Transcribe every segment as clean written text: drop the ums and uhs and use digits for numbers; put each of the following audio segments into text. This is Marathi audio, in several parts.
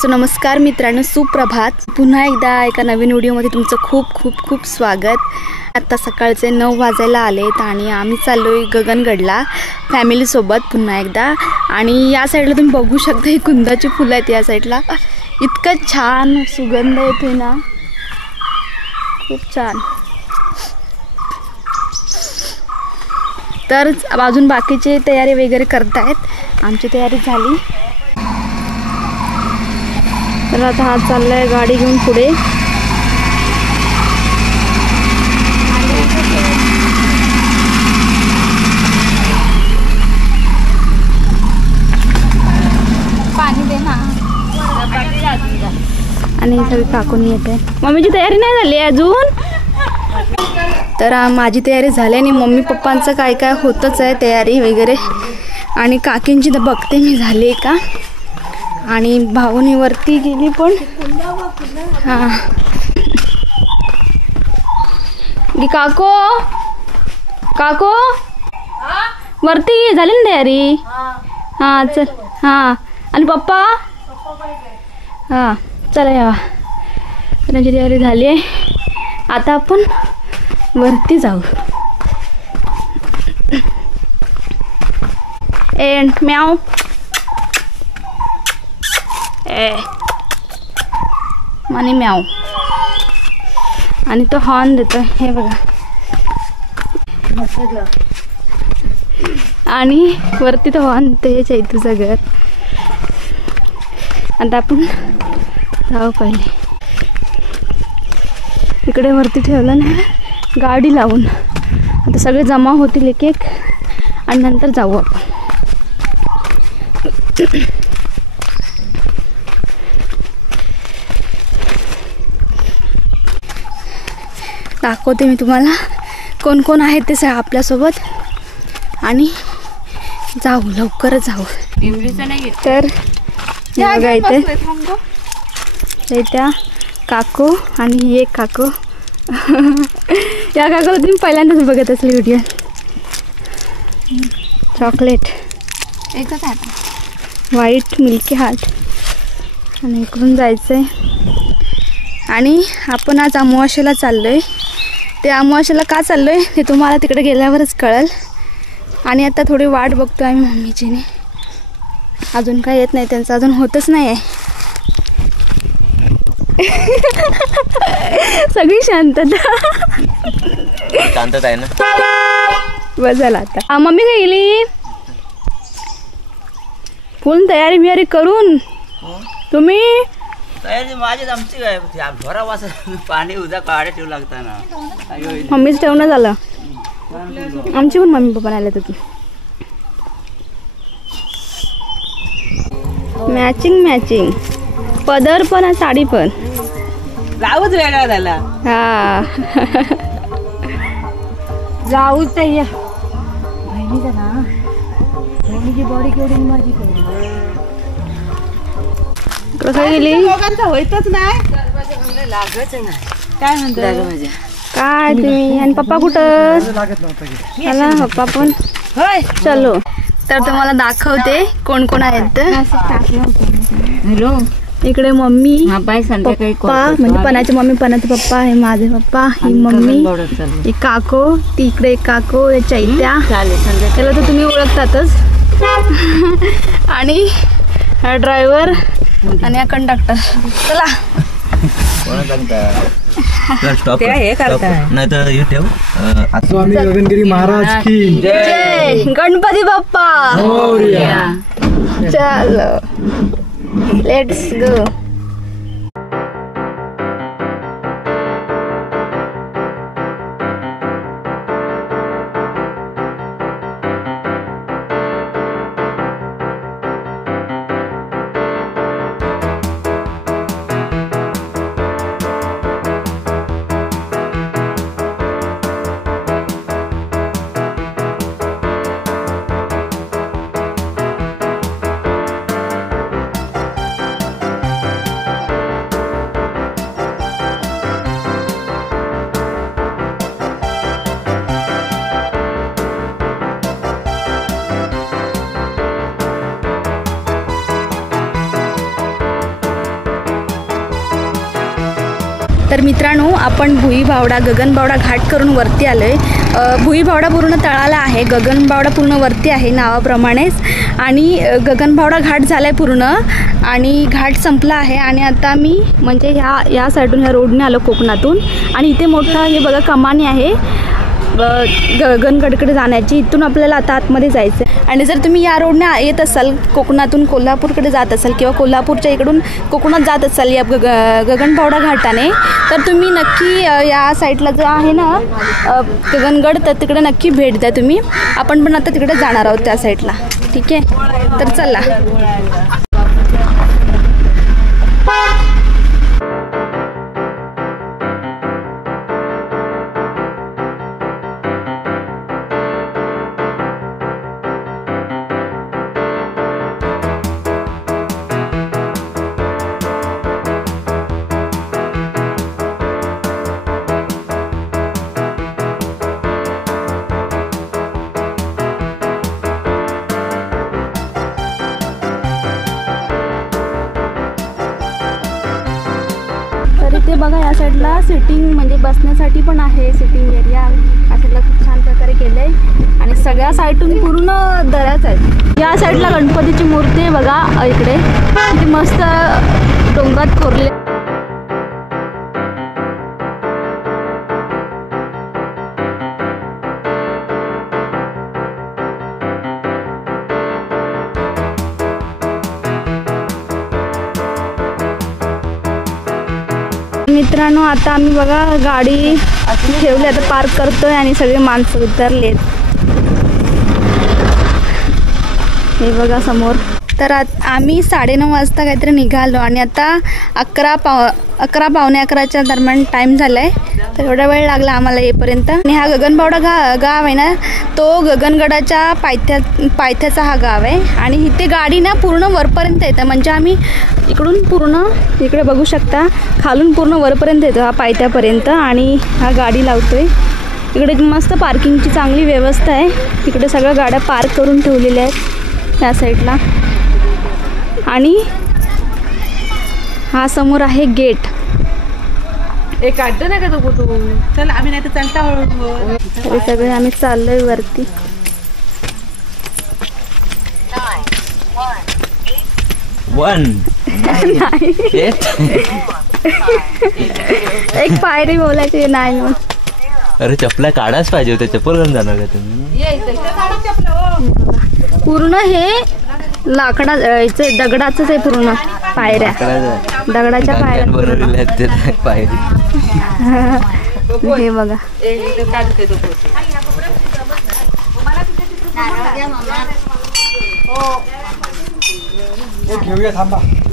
सो नमस्कार मित्रांनो, सुप्रभात. पुन्हा एकदा एका नवीन व्हिडिओमध्ये तुमचं खूप खूप खूप स्वागत. आत्ता सकाळचे 9 वाजायला आलेत आणि आम्ही चाललोय गगनगडला फॅमिलीसोबत पुन्हा एकदा. आणि या साईडला तुम्ही बघू शकता ही कुंदाची फुलं आहेत. या साईडला इतकं छान सुगंध येतोय ना, खूप छान. तर अजून बाकीचे तयारी वगैरे करतायत. आमची तयारी झाली. तर आता हा चाललाय गाडी घेऊन पुढे. पाणी दे ना. आणि सगळी काकून येते. मम्मीची तयारी नाही झाली अजून. तर माझी तयारी झाली आणि मम्मी पप्पांचं काय काय होतच आहे तयारी वगैरे. आणि काकींची तर बघते मी झाली का. आणि भाऊनी वरती गेली पण. हां काको काको वरती झाली ना तयारी. हां चल. हां आणि पप्पा. हां चला या. त्यांची तयारी झाली आहे. आता आपण वरती जाऊ. एंड म्याव. मनी म्याव. आणि तो हॉर्न देतो हे बघा. आणि वरती तो हॉर्न देतो. हे चैतूचं घर. आता आपण जाऊ पहिले. इकडे वरती ठेवलं ना गाडी लावून. आता सगळे जमा होतील एक एक आणि नंतर जाऊ आपण. दाखवते मी तुम्हाला कोण कोण आहेत ते आपल्यासोबत. आणि जाऊ लवकरच जाऊ. तर बघा इथे त्या काकू आणि ही एक काकू. या काकूला तुम्ही पहिल्यांदाच बघत असेल व्हिडिओ. चॉकलेट एकच आहे. White milky heart. आणि इकडून जायचं आहे. आणि आपण आज अमावास्येला चाललो आहे. ते अमावास्येला का चाललो आहे ते तुम्हाला तिकडे गेल्यावरच कळेल. आणि आता थोडी वाट बघतो आम्ही मम्मीचीने. अजून काय येत नाही, त्यांचं अजून होतच नाही आहे. सगळी शांतता. शांतता आहे ना. बस झालं आता. मम्मी काय गेली फुल तयारी बियारी करून. तुम्ही तयारी माझीच आमची काय घरा वास पाणी उद्या काढे ठेवू लागता ना. मम्मीच ठेवणं झालं. आमची पण मम्मी पप्पा आले होते. मॅचिंग मॅचिंग पदर पण आणि साडी पण. जाऊच वेगळा झाला. हा जाऊच तर या बहिणीचा ना. बहिणीची बॉडी केवढी माझी कसं गेली. होतच नाही. लागच नाही. काय म्हणतो काय तुम्ही आणि पप्पा कुठं. चला पप्पा पण चलो. तर तुम्हाला दाखवते कोण कोण आहेत. हॅलो. इकडे मम्मी पप्पा म्हणजे पणाचे मम्मी पणाचे पप्पा. हे माझे पप्पा, ही मम्मी, एक काको, ती इकडे एक काको, हे चैत्या. त्याला तर तुम्ही ओळखतातच. आणि हा ड्रायव्हर आणि हा कंडक्टर. चला हे करताय नाही तर हे ठेव. स्वामी गगनगिरी महाराज की जय. गणपती बाप्पा. चलो लेट्स गो. तर मित्रांनो, आपण भुईबावडा गगनबावडा घाट करून वरती आलो आहे. भुईबावडा पूर्ण तळाला आहे, गगनबावडा पूर्ण वरती आहे नावाप्रमाणेच. आणि गगनबावडा घाट झाला आहे पूर्ण आणि घाट संपला आहे. आणि आता मी म्हणजे या साईडून ह्या रोडने आलो कोकणातून. आणि इथे मोठं हे बघा कमानी आहे गगनगडकडे जाण्याची. इथून आपल्याला आता आतमध्ये जायचं आहे. आणि जर तुम्ही या रोडने येत असाल, कोकणातून कोल्हापूरकडे जात असाल किंवा कोल्हापूरच्या इकडून कोकणात जात असाल या गगनबावडा घाटाने, तर तुम्ही नक्की या साईडला जो आहे ना गगनगड, तर तिकडे नक्की भेट द्या तुम्ही. आपण पण आता तिकडे जाणार आहोत त्या साईडला. ठीक आहे, तर चला. ते बघा या साईडला सिटिंग म्हणजे बसण्यासाठी पण आहे, सिटिंग एरिया या साईडला खूप छान प्रकारे केलं आहे. आणि सगळ्या साईडून पूर्ण दऱ्याच आहेत. या साईडला गणपतीची मूर्ती आहे बघा इकडे, किती मस्त डोंगरात कोरले. मित्रांनो, आता आम्ही बघा गाडी ठेवली, आता पार्क करतोय आणि सगळे माणसं उतरलेत. हे बघा समोर. तर आम्ही 9:30 वाजता काहीतरी निघालो आणि आता 11 पावणे 11च्या दरम्यान टाईम झाला आहे. तर एवढा वेळ लागला आम्हाला येईपर्यंत. आणि हा गगनबावडा गाव आहे ना, तो गगनगडाच्या पायथ्याचा हा गाव आहे. आणि इथे गाडी ना पूर्ण वरपर्यंत येतं. म्हणजे आम्ही इकडून पूर्ण इकडे बघू शकता, खालून पूर्ण वरपर्यंत येतो हा पायथ्यापर्यंत. आणि हा गाडी लावतोय. इकडे मस्त पार्किंगची चांगली व्यवस्था आहे. इकडे सगळ्या गाड्या पार्क करून ठेवलेल्या आहेत त्या साईडला. आणि हा समोर आहे गेट. एक काढतो ना का तो फोटो. चल आम्ही नाही तर चालता हळूहळू. तरी सगळे आम्ही चाललोय वरती. एक पायरी बोलायची नाही. अरे चपला काढाच पाहिजे होते, चप्पल घालून जाणार का तुम्ही? पूर्ण हे लाकडाचं दगडाचंच आहे पूर्ण. पायऱ्या दगडाच्या पायऱ्या पायरी. हे बघा.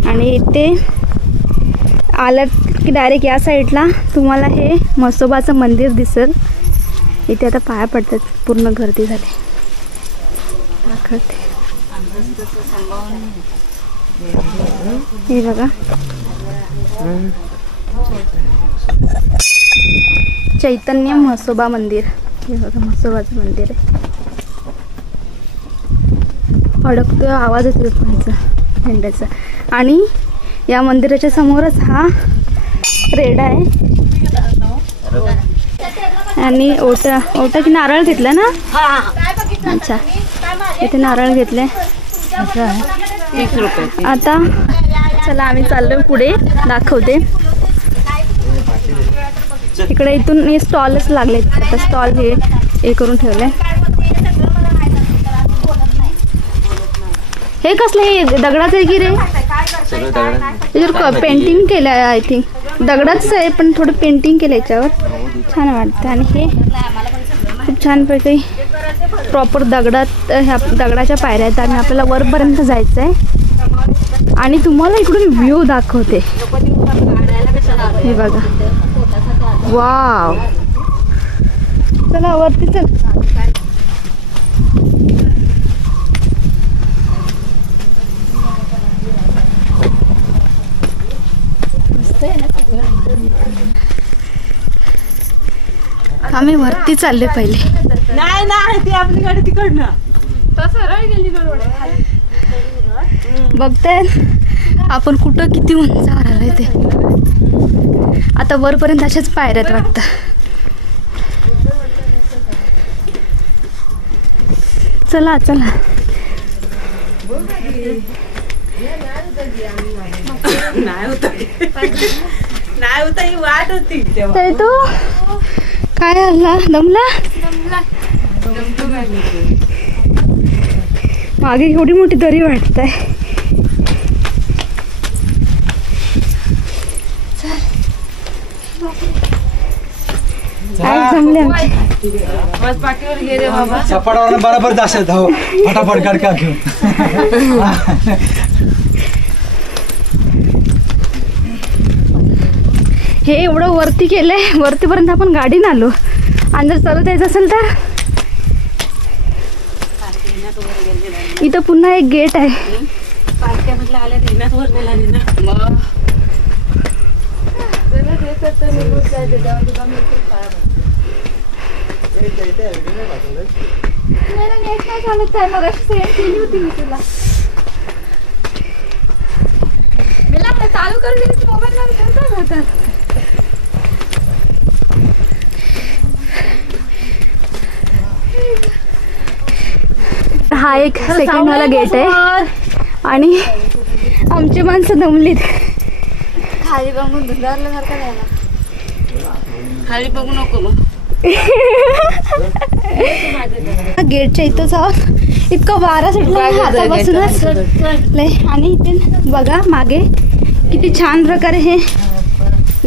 आणि इथे आलात की डायरेक्ट या साईडला तुम्हाला हे म्हसोबाचं मंदिर दिसेल. इथे आता पाया पडतात, पूर्ण गर्दी झाली. हे बघा चैतन्य म्हसोबा मंदिर. हे बघा म्हसोबाचं मंदिर आहे. अडकतोय आवाज येतो झेंड्याचा. आणि या मंदिराच्या समोरच हा रेडा आहे. आणि ओटा की नारळ घेतला ना. अच्छा, इथे नारळ घेतले. आता चला आम्ही चाललोय पुढे, दाखवते. इकडे इथून हे स्टॉलच लागले. आता स्टॉल हे करून ठेवले. हे कसलं हे दगडाचं आहे की रे? पेंटिंग केलं आहे आय थिंक. दगडाच आहे पण थोडं पेंटिंग केलं याच्यावर, छान वाटतं. आणि हे खूप छानपैकी प्रॉपर दगडात ह्या दगडाच्या पायऱ्या आहेत. आणि आपल्याला वरपर्यंत जायचं आहे. आणि तुम्हाला इकडून व्ह्यू दाखवते. हे बघा, वाव. चला वरती चल. आम्ही वरती चालले पहिले. नाही नाही, ती आपली गाडी तिकडनं बघताय आपण कुठं किती उंचावर आलोय ते. आता वरपर्यंत अशाच पायऱ्यात वाटतं. चला चला. नाही होता ही वाट होती ते तू काय हल्ला दमला. मागे एवढी मोठी दरी वाटतंय. जमले आमचे. बस पाठीवर घे रे बाबा. सपाटावर बरोबर जास्त धाव फटाफट काढ का घेऊन. हे एवढं वरती केलंय, वरतीपर्यंत आपण गाडीनं आलो आणि जर चालत यायचं असेल तर इथं पुन्हा एक गेट आहे. पार्ट्या म्हटलं आल्या दिनात वर नेला ना. चालू कर मोबाईल. हा एक सेकंड वाला गेट आहे आणि आमची माणसं दमलीत. खाली बघून धुंदारल्यासारखं झाला. खाली बघू नको मग. गेटच्या इथंच आहोत. इतकं वारा सुटला हातापासूनच लय. आणि इथे बघा मागे किती छान प्रकारे हे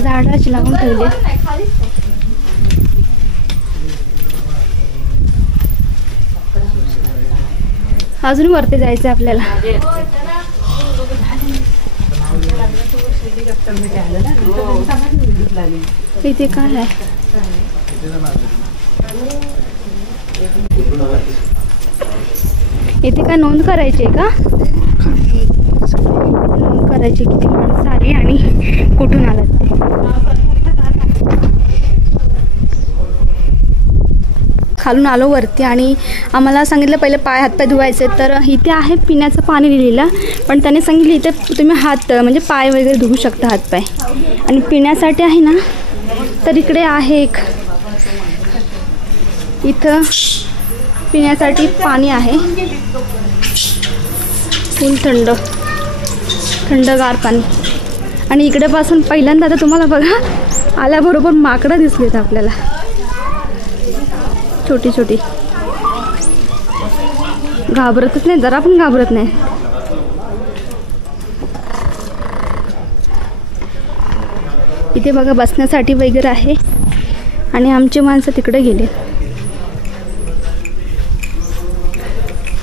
झाडाची लावून ठेवले. अजून वरती जायचं आपल्याला. इथे काय आहे? इथे काय नोंद करायची आहे का? नोंद करायची किती माणसं आली आणि कुठून आलात ते. खालून आलो वरती आणि आम्हाला सांगितलं पहिलं पाय हातपाय धुवायचे. तर इथे आहे पिण्याचं पाणी दिलेलं, पण त्याने सांगितलं इथे तुम्ही हात म्हणजे पाय वगैरे धुवू शकता हातपाय. आणि पिण्यासाठी आहे ना तर इकडे आहे एक, इथं पिण्यासाठी पाणी आहे. फुल थंड थंडगार पाणी. आणि इकडे पासून पहिल्यांदा आता तुम्हाला बघा आल्याबरोबर माकडं दिसलेत आपल्याला, छोटी छोटी. घाबरतच नाही, जरा पण घाबरत नाही. इथे बघा बसण्यासाठी वगैरे आहे आणि आमची माणसं तिकडे गेले.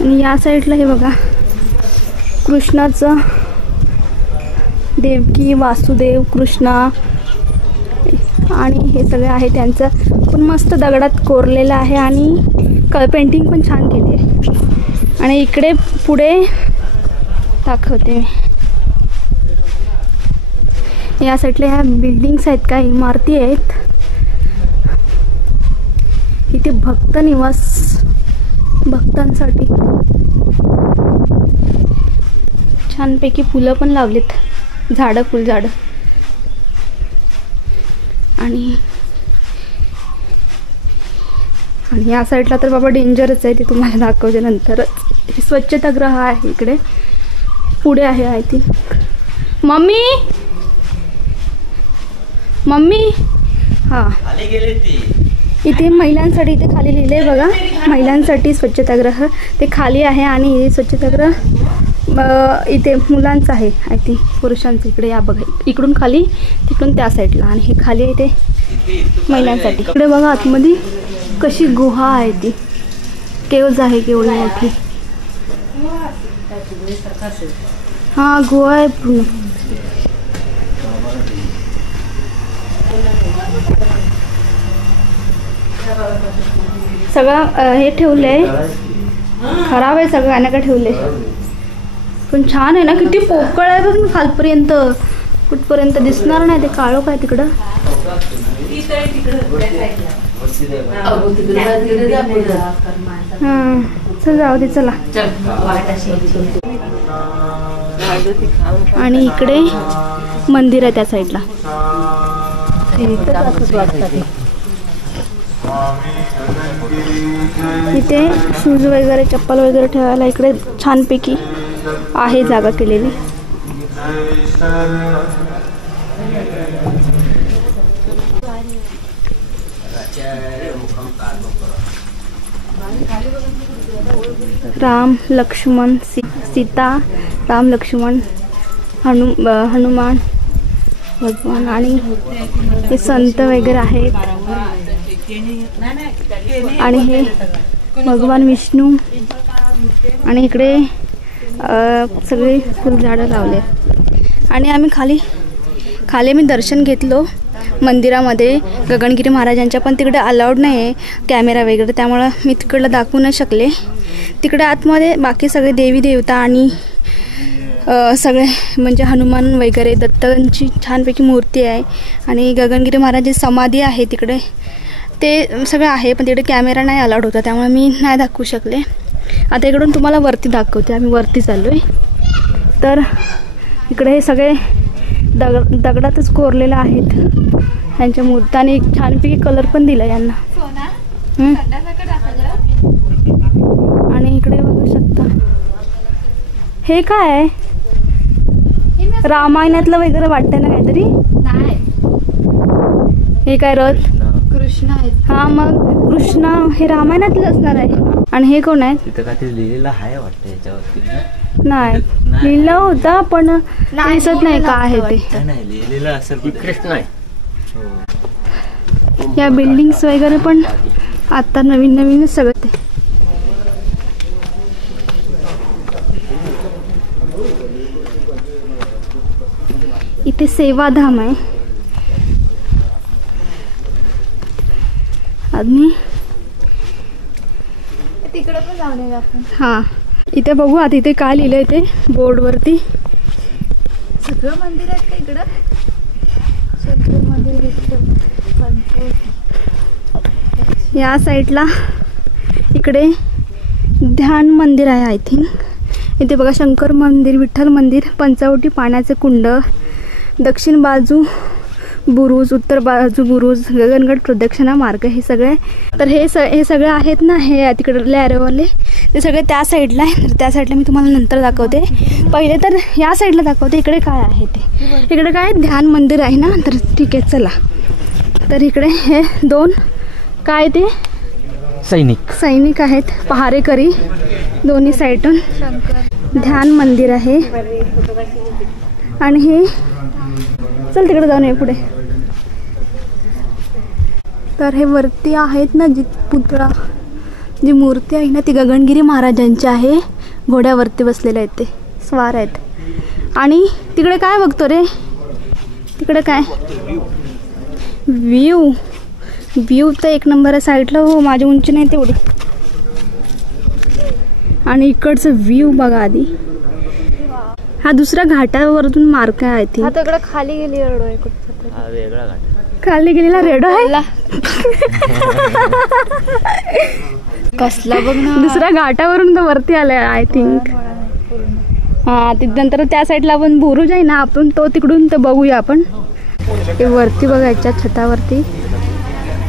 आणि या साईडला हे बघा कृष्णाचं, देवकी, वासुदेव, कृष्णा आणि हे सगळे आहे त्यांचं. पण मस्त दगडात कोरलेलं आहे आणि पेंटिंग पण छान केली आहे. आणि इकडे पुढे दाखवते मी. या साईडला ह्या बिल्डिंग्स आहेत का, इमारती आहेत. इथे भक्त निवास, भक्तांसाठी छानपैकी फुलं पण लावलीत, झाडं, फुलझाडं. आणि या साईडला तर बाबा डेंजरच आहे, ते तुम्हाला दाखवते नंतरच. हे स्वच्छतागृह आहे इकडे पुढे आहे आय थिंक. मम्मी मम्मी हां इथे महिलांसाठी, इथे खाली लिहिले आहे बघा महिलांसाठी स्वच्छतागृह, ते खाली आहे. आणि स्वच्छतागृह इथे मुलांचं आहे आय थिंक, पुरुषांचं इकडे या बघा, इकडून खाली तिकडून त्या साईडला. आणि हे खाली आहे ते महिलांसाठी. इकडे बघा आतमध्ये कशी गुहा आहे, ती केव्ज आहे केवढी मोठी. हां गुहा आहे पूर्ण. सगळं हे ठेवलंय, खराब आहे सगळं, गाण्याकडे ठेवले. पण छान आहे ना, किती पोकळ आहे बघ ना खालपर्यंत, कुठपर्यंत दिसणार नाही ते काळो काय तिकडं. हां चल जाऊ दे चला. आणि इकडे मंदिर आहे त्या साईडला. इथे शूज वगैरे चप्पल वगैरे ठेवायला इकडे छानपैकी आहे जागा केलेली. राम लक्ष्मण सीता, राम लक्ष्मण हनुमान भगवान आणि हे संत वगैरे आहेत. आणि हे भगवान विष्णू आणि इकडे सगळे फुलझाडं लावले. आणि आम्ही खाली मी दर्शन घेतलो मंदिरामध्ये गगनगिरी महाराजांच्या, पण तिकडे अलाउड नाही आहे कॅमेरा वगैरे, त्यामुळं मी तिकडलं दाखवू न शकले. तिकडे आतमध्ये बाकी सगळे देवी देवता आणि सगळे म्हणजे हनुमान वगैरे दत्तांची छानपैकी मूर्ती आहे. आणि गगनगिरी महाराजांची समाधी आहे तिकडे, ते सगळं आहे. पण तिकडे कॅमेरा नाही अलाउड होता, त्यामुळे मी नाही दाखवू शकले. आता इकडून तुम्हाला वरती दाखवते. आम्ही वरती चाललो आहे. तर इकडे हे सगळे दगडातच कोरलेलं आहेत. ह्यांच्या मूर्त्याने एक छानपैकी कलर पण दिला यांना. आणि इकडे बघू शकता हे काय आहे, रामायणातलं वगैरे वाटतंय ना काहीतरी. हे काय रथ कृष्ण आहे. हा मग कृष्ण हे रामायणातलं असणार आहे. आणि हे कोण आहे? तिथं काहीतरी लिहिलेलं आहे वाटतं याच्यावरती. नाही लिहिलं होतं पण दिसत नाही का आहे ते. नाही लिहिलेलं असेल कृष्ण आहे. या बिल्डिंग्स वगैरे पण आता नवीन नवीनच सगळं. ते इथे सेवाधाम आहे. आणि तिकडे पण जाऊन आपण. हां इथे बघू आता इथे काय लिहिलंय ते बोर्डवरती. सगळं मंदिर आहेत का इकडं? सगळं मंदिर या साईडला इकडे ध्यान मंदिर आहे आय थिंक. इथे बघा शंकर मंदिर, विठ्ठल मंदिर, पंचवटी, पाण्याचे कुंड, दक्षिण बाजू बुरुज, उत्तर बाजू बुरुज, गगनगड प्रदक्षिणा मार्ग, हे सगळे. तर हे सगळे आहेत ना, हे तिकडले ॲरोवाले ते सगळे त्या साईडला आहे. तर त्या साईडला मी तुम्हाला नंतर दाखवते. पहिले तर या साईडला दाखवते इकडे काय आहे ते. इकडे काय ध्यान मंदिर आहे ना. तर ठीक आहे चला. तर इकडे हे दोन काय ते सैनिक आहेत पहारेकरी दोन्ही साईडून. ध्यान मंदिर आहे. आणि हे चल तिकडे जाऊन ये पुढे. तर हे वरती आहेत ना, जी पुतळा जी मूर्ती आहे ना ती गगनगिरी महाराजांची आहे. घोड्यावरती बसलेले आहेत ते, स्वार आहेत. आणि तिकडे काय बघतो रे? तिकडे काय व्ह्यू तर एक नंबर आहे साईडला. हो माझी उंची नाही तेवढी. आणि इकडचं व्ह्यू बघा आधी. हा दुसऱ्या घाटावरून मार्ग आहे. ती आता इकडे खाली गेली रेडो आहे कुठचा वेगळा घाट. खाली गेलेला रेडो आहे. कसला बघ ना. दुसऱ्या घाटावरून तर वरती आलाय आय थिंक. हा नंतर त्या साईडला आपण बुरुज आहे ना, आपण तो तिकडून तर बघूया आपण. ते वरती बघायच्या छतावरती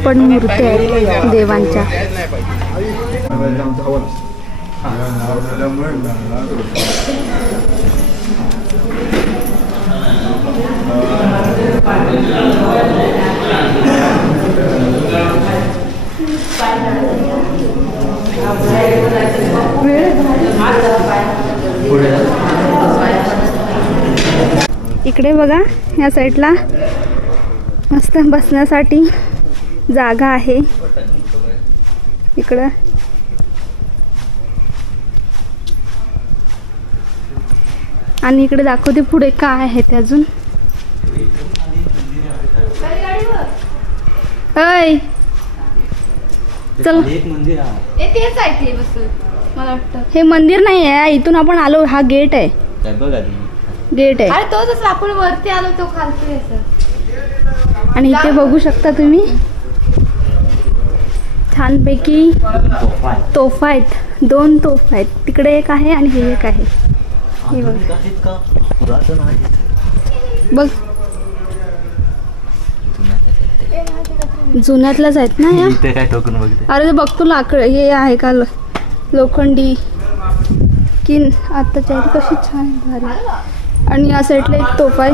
पण मूर्ती आहेत देवांच्या. इकडे बघा या साईडला मस्त बसण्यासाठी जागा आहे. इकडं आणि इकडे दाखवते पुढे काय आहे ते अजून. ऐ चल एक मंदिर आहे. तेच आहे ते बस मला वाटतं. हे मंदिर नाही आहे, इथून आपण आलो. हा गेट आहे. काय बघा गेट आहे. अरे तो जसं आपण वरती आलो तो खालती आहे. आणि इथे बघू शकता तुम्ही छानपैकी तोफा आहेत. 2 तोफा आहेत. तिकडे एक आहे आणि हे एक आहे. हे बघ जुन्यातल्याच आहेत ना या. इथे काय टोकून बघते. अरे ते बघतो लाकड हे आहे का लोखंडी की आत्ताच्या इथे कशी छान भारी. आणि या साईडला एक तोफ आहे.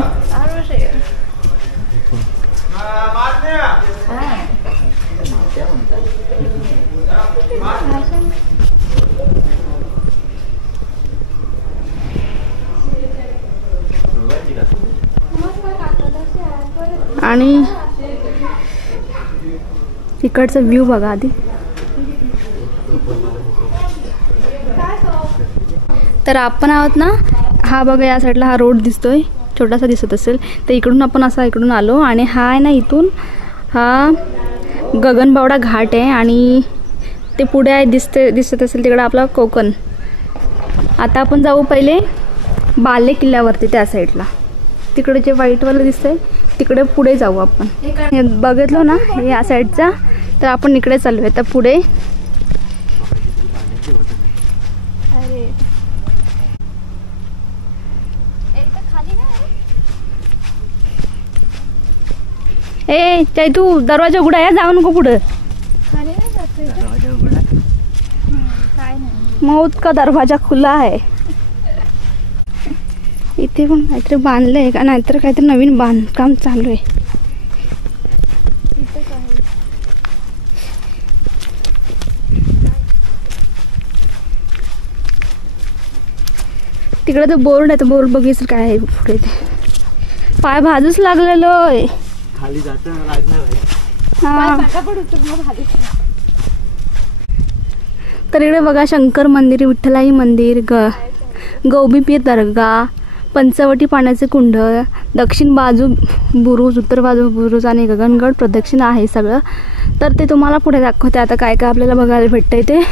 आणि इकडचा व्ह्यू बघा आधी. तर आपण आहोत ना, हा बघा या साईडला हा रोड दिसतोय, छोटासा दिसत असेल तर इकडून आपण असा इकडून आलो. आणि हा आहे ना, इथून हा गगनबावडा घाट आहे आणि ते पुढे आहे दिसत असेल तिकडं आपला कोकण. आता आपण जाऊ पहिले बाले किल्ल्यावरती त्या साईडला. तिकडे जे व्हाईटवालं दिसतंय तिकडे पुढे जाऊ आपण. हे बघितलं ना हे या साईडचा, तर आपण इकडे चालू आहे. तर पुढे ए चाय तू दरवाजा उघडा या, जाऊ नको पुढं. मौत का दरवाजा खुला आहे. इथे पण काहीतरी बांधलंय का, नाहीतर काहीतरी नवीन बांधकाम चालू आहे. तिकडे तर बोर्ड आहे, तर बोर्ड बघितलं काय आहे पुढे. ते पाय भाजूच लागलेलो आहे. खाली जाताना लागणार आहे. तर इकडे बघा शंकर मंदिर, विठ्ठलाई मंदिर, गौबीपीर दर्गा, पंचवटी पाण्याचे कुंड, दक्षिण बाजू बुरुज, उत्तर बाजू बुरुज आणि गगनगड प्रदक्षिण आहे सगळं. तर ते तुम्हाला पुढे दाखवते आता काय काय आपल्याला बघायला भेटतंय ते.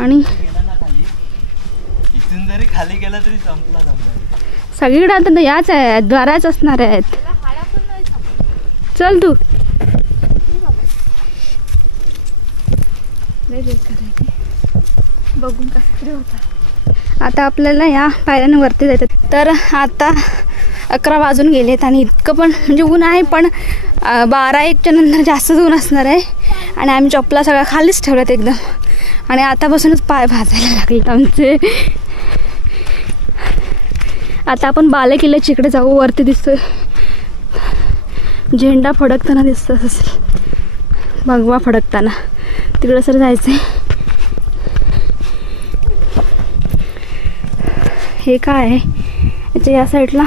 आणि इथून जरी खाली गेला तरी संपला. सगळीकडे आता याच आहेत, द्वाराच असणार आहेत. चल तू. बघून कसं होता. आता आपल्याला या पायऱ्यांवरती जायचं. तर आता 11 वाजून गेलेत आणि इतकं पण म्हणजे ऊन आहे, पण 12-1च्या नंतर जास्त ऊन असणार आहे. आणि आम्ही चपला सगळ्या खालीच ठेवल्यात एकदम. आणि आतापासूनच पाय भाजायला लागलेत आमचे. आता आपण बाले किल्ल्याच्या इकडे जाऊ. वरती दिसतोय झेंडा फडकताना दिसत असेल, भगवा फडकताना. तिकडं सर जायचंय. हे काय आहे याच्या या साईडला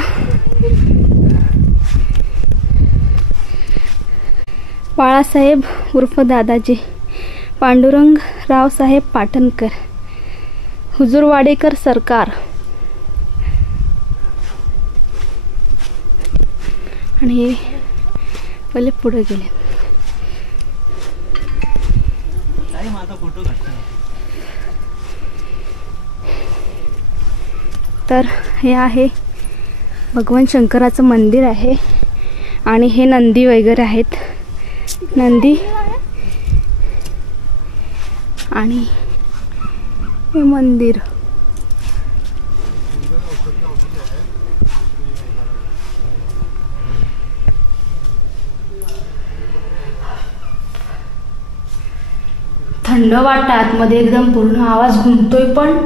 बाळासाहेब उर्फ दादाजी, पांडुरंग रावसाहेब पाटणकर, हुजूरवाडेकर सरकार. आणि हे पहिले पुढे गेले. तर हे आहे भगवान शंकराचं मंदिर आहे. आणि हे नंदी वगैरे आहेत, नंदी. आणि हे मंदिर. थंड वाटतं आतमध्ये एकदम, पूर्ण आवाज घुमतोय पण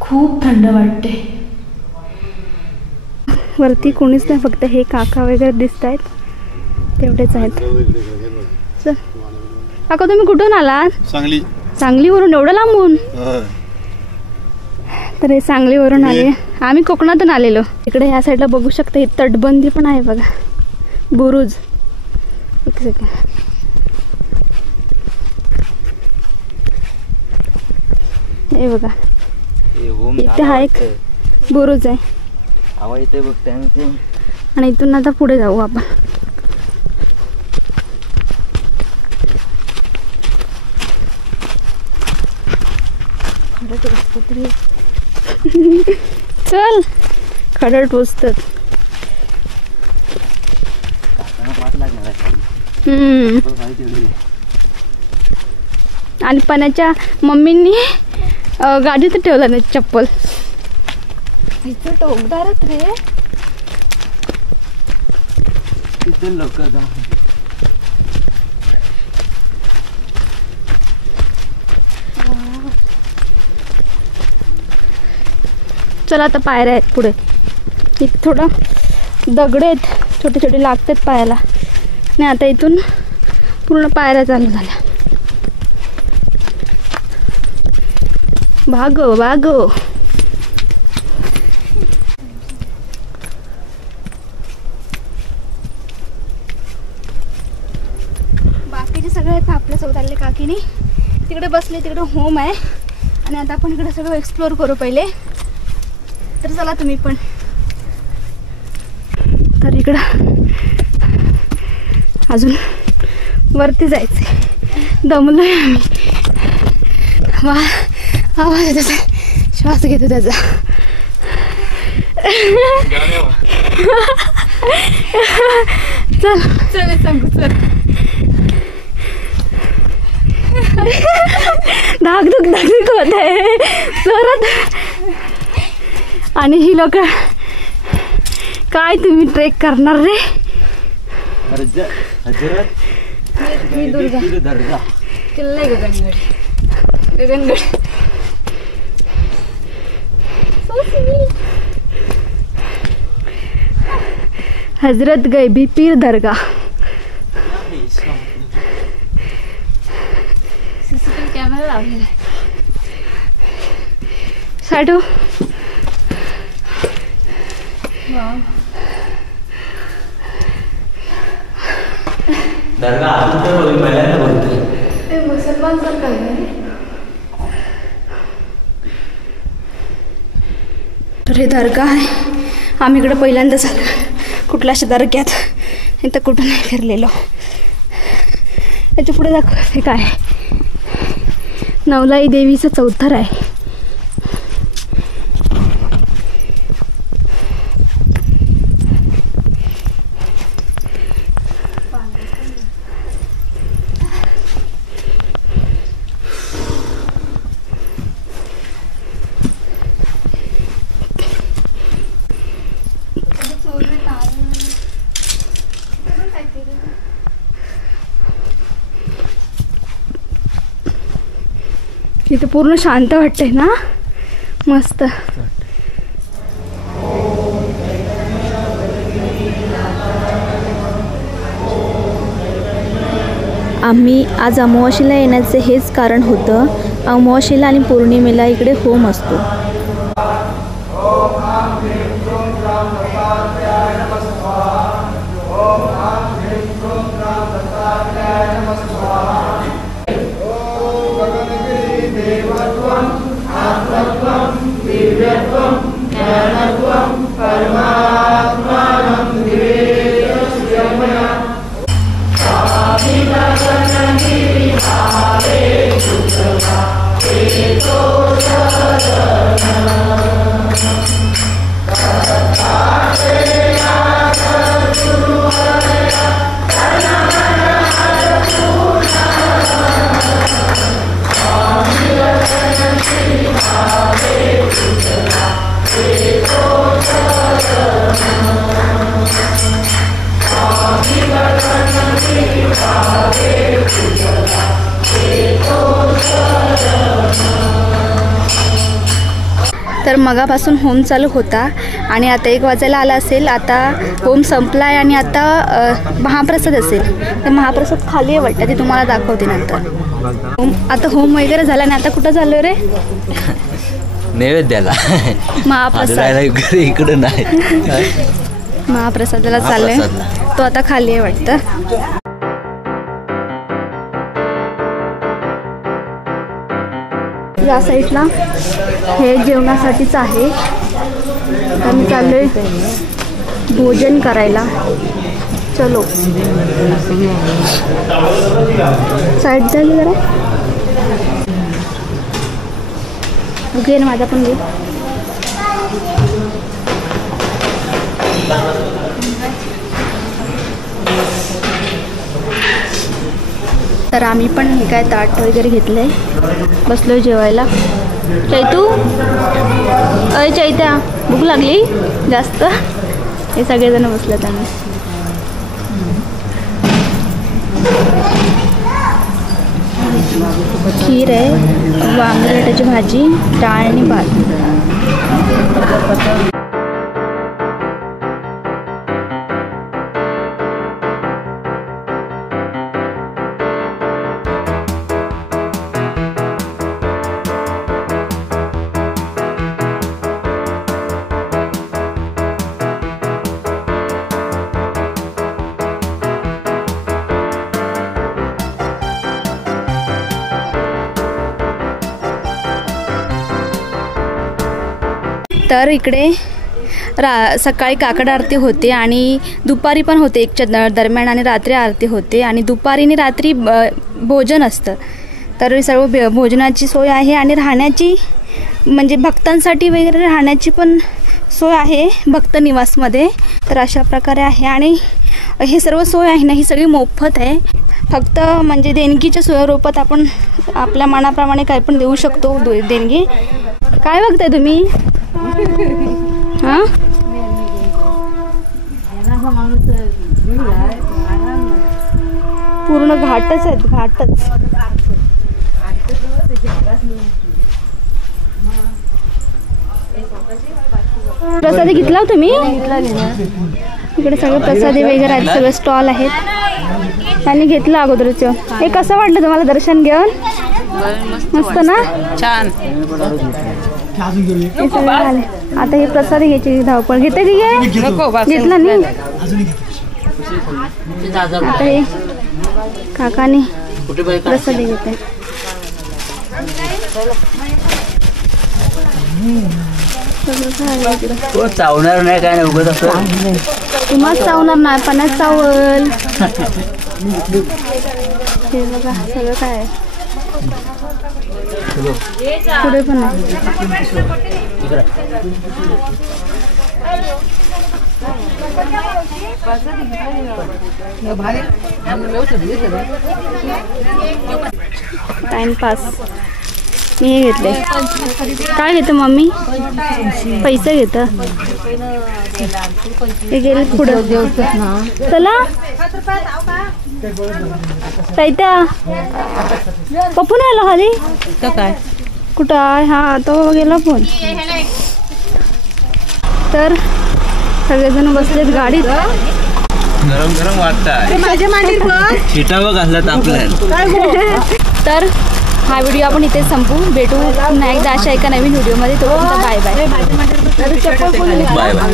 खूप थंड वाटते. वरती कोणीच नाही, फक्त हे काका वगैरे दिसत आहेत तेवढेच आहेत. चल काका, तुम्ही कुठून आलात? सांगलीवरून. एवढं लांबून? तर हे सांगलीवरून आले. आम्ही कोकणातून आलेलो. इकडे ह्या साईडला बघू शकता ही तटबंदी पण आहे बघा, बुरुज. एक सेकंड. हे बघा इथे हा एक बुरुज आहे. आवाज येते बघते. आणि इथून आता पुढे जाऊ आपण. चल खडळ टोचतात. आणि पणाच्या मम्मींनी गाडीत ठेवला नाही चप्पल. इथं टोकदारच रे. तिथून लोक जाऊ. चला आता पायऱ्या आहेत पुढे. इथे थोडं दगड आहेत, छोटे छोटे लागतात पायाला. आणि आता इथून पूर्ण पायऱ्या चालू झाल्या. भागो भागो. बाकीचे सगळे आपल्यासोबत आले काकीनी. तिकडे बसले, तिकडे होम आहे. आणि आता आपण इकडे सगळं एक्सप्लोर करू पहिले. तर चला तुम्ही पण. तर इकडं अजून वरती जायचंय. दमलोय आम्ही. वा आवाज येतो, श्वास घेतो त्याचा. चल चल सांगू चल. धाकधूक धाकधूक होत आहे जोरात. आणि ही लोक काय तुम्ही ट्रेक करणार रे? मी दुर्गा किल्ला गगनगड. गगनगड हजरत गैबी पीर दर्गा. सीसीटीव्ही कॅमेरा लावलेला आहे. साठू दर्गा अजून पहिल्यांदा बोलतोय. मुसलमान सारखं आहे. तर हे दर्गा आहे. आम्ही इकडे पहिल्यांदाच आलो कुठल्याशा दर्ग्यात. इथं कुठं नाही फिरलेलो. याच्या पुढे दाखव हे काय. नवलाई देवीचं चौथर आहे. इथे पूर्ण शांत वाटतंय ना. मस्त. आम्ही आज अमावास्येला येण्याचे हेच कारण होतं. अमावास्येला आणि पौर्णिमेला इकडे होम असतो. तर मगापासून होम चालू होता आणि आता 1 वाजायला आला असेल. आता होम संपला आहे आणि आता महाप्रसाद असेल. तर महाप्रसाद खाली आहे वाटतं, ते तुम्हाला दाखवते नंतर. आता होम वगैरे झाला आणि आता कुठं चाललो रे? नैवेद्याला. महाप्रसाद इकडं नाही. महाप्रसादाला चाललोय. तो आता खाली आहे वाटतं. या साईडला हे जेवणासाठीच आहे. आम्ही चाललोय भोजन करायला. चलो साईड झाली जरा. घे ना माझा पण घे. तर आम्ही पण हे काय ताट वगैरे घेतलंय. बसलोय जेवायला. चैतू अय चैत्या भूक लागली जास्त. हे सगळेजण बसलेत. आम्ही खीर आहे, वांगी बटाट्याची भाजी, डाळ आणि भात. तर इकडे सकाळी काकड आरती होते आणि दुपारी पण होते 1च्या दरम्यान आणि रात्री आरती होते आणि दुपारी आणि रात्री भोजन असतं. तर सर्व भोजनाची सोय आहे आणि राहण्याची म्हणजे भक्तांसाठी वगैरे राहण्याची पण सोय आहे भक्त निवासमध्ये. तर अशा प्रकारे आहे आणि हे सर्व सोय आहे ना ही सगळी मोफत आहे. फक्त म्हणजे देणगीच्या स्वरूपात आपण आपल्या मनाप्रमाणे काय पण देऊ शकतो देणगी. काय बघताय तुम्ही? हां पूर्ण घाटच आहेत, घाटच. प्रसादी घेतला हो तुम्ही? इकडे सगळे प्रसादी वगैरे आहेत, सगळे स्टॉल आहेत. त्यांनी घेतलं अगोदरच. हे कसं वाटलं तुम्हाला दर्शन घेऊन? मस्त ना, छान. हे सगळं झाले. आता हे प्रसादी घ्यायची धावपळ. घेते की घे? घेतला नाही. आता हे काकाने प्रसादी घेते. चावणार नाही काय नाही उगत असं. तुम्हाला चावणार नाही, पणाच चावल. हे बघा सगळं काय आहे. पुढे पण आहे. टाइमपास. मी हे घेतले. काय घेतं मम्मी? पैसे घेतं. हे गेले पुढे. चला ताईत्या पप्पू नाही आला खाली. तो काय कुठं आहे? हा तो गेला फोन. तर सगळेजण बसलेत गाडीत. गरम गरम वाटतं. शिटावं घालत आपल्याला. तर हा व्हिडिओ आपण इथे संपू. भेटू पुन्हा एकदा अशा एका नवीन व्हिडिओमध्ये. तोपर्यंत बाय बाय. Bye bye.